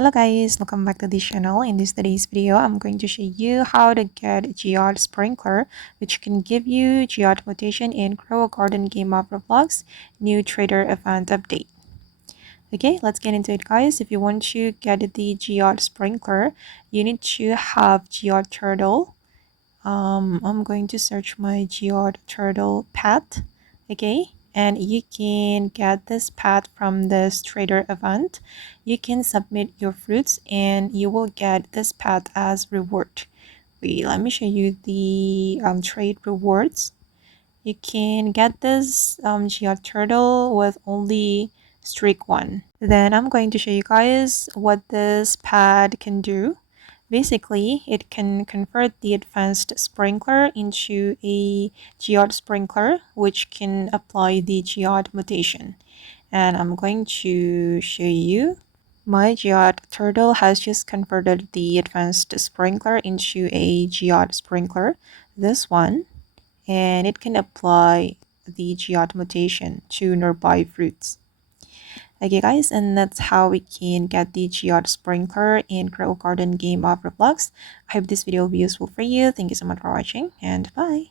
Hello guys, welcome back to this channel. In today's video, I'm going to show you how to get Geode Sprinkler, which can give you Geode mutation in Grow a Garden game of Roblox new trader event update. Okay, let's get into it guys. If you want to get the Geode Sprinkler, you need to have Geode Turtle. I'm going to search my Geode Turtle pet. Okay, and you can get this pet from this trader event. You can submit your fruits and you will get this pet as reward. Wait, let me show you the trade rewards. You can get this Geode Turtle with only streak 1. Then I'm going to show you guys what this pad can do. Basically, it can convert the advanced sprinkler into a Geode Sprinkler, which can apply the Geode mutation. And I'm going to show you. My Geode Turtle has just converted the advanced sprinkler into a Geode Sprinkler, this one, and it can apply the Geode mutation to nearby fruits. Okay guys, and that's how we can get the Geode Sprinkler in Grow Garden game of Roblox. I hope this video will be useful for you. Thank you so much for watching and bye.